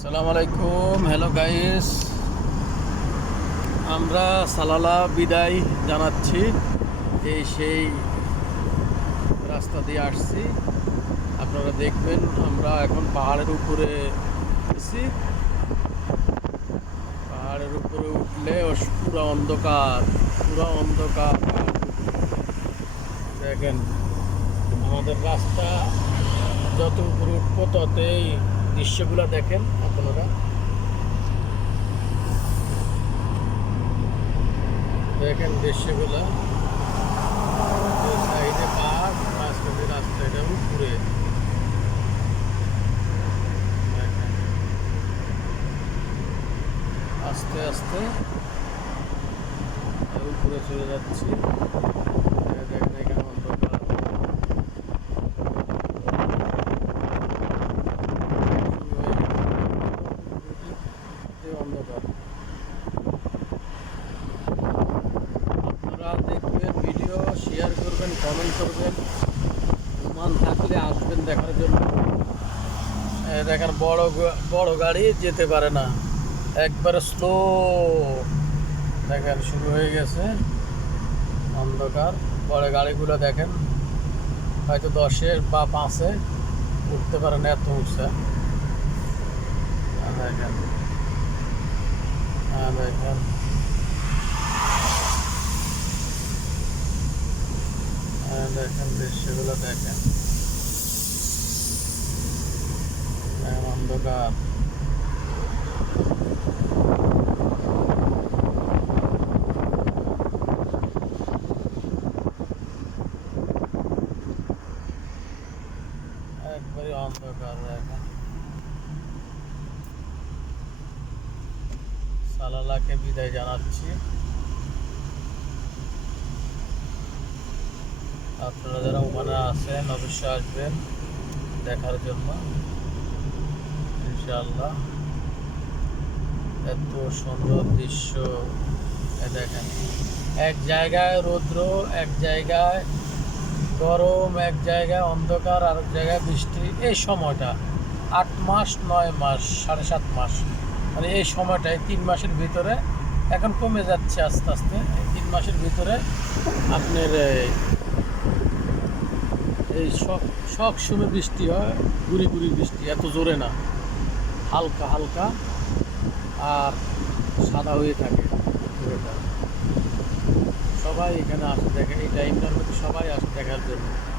আসসালামু আলাইকুম, hello guys. আমরা সালালা বিদায় জানাচ্ছি। এই সেই রাস্তা দিয়ে আসছি, আপনারা দেখবেন। আমরা এখন পাহাড়ের উপরে এসেছি। পাহাড়ের উপরে উঠলে পুরো অন্ধকার, পুরো অন্ধকার। দেখেন আমাদের রাস্তা, যত উপরে উঠবো ততই দৃশ্যগুলো দেখেন আপনারা। দেখেন দৃশ্যগুলো, সাইডে পাহাড়, মাঝখানে রাস্তা, এটা উপরে। আস্তে আস্তে উপরে চলে যাচ্ছি। দেখেন এখানে অন্ধকার, অন্ধকার। আপনারা দেখবেন, ভিডিও শেয়ার করবেন, কমেন্ট করবেন, মান থাকলে আসবেন দেখার জন্য। দেখেন বড় গাড়ি যেতে পারে না, একবারে স্লো। দেখেন শুরু হয়ে গেছে অন্ধকার। বড় গাড়িগুলো দেখেন হয়তো 10-এ বা 5-এ উঠতে পারে না, এত উঠছে। দেখেন, দেখেন দেখেন দৃশ্যগুলো দেখেন। অন্ধকার। একবারে অন্ধকার। দেখেন সালালাকে বিদায় জানাচ্ছি। আপনারা যারা ওখানে আছেন অবশ্যই আসবেন দেখার জন্য, ইনশাআল্লাহ। এত সুন্দর দৃশ্য। দেখেন, এক জায়গায় রৌদ্র, এক জায়গায় গরম, এক জায়গায় অন্ধকার, আর এক জায়গায় বৃষ্টি। এই সময়টা 8 মাস 9 মাস 7.5 মাস, মানে এই সময়টায় 3 মাসের ভিতরে, এখন কমে যাচ্ছে আস্তে আস্তে। 3 মাসের ভিতরে আপনার এই সব সময় বৃষ্টি হয়, গুড়ি গুড়ি বৃষ্টি, এত জোরে না, হালকা হালকা, আর সাদা হয়ে থাকে। সবাই এখানে আসে দেখে, এই টাইমটার মধ্যে সবাই আসে দেখার জন্য।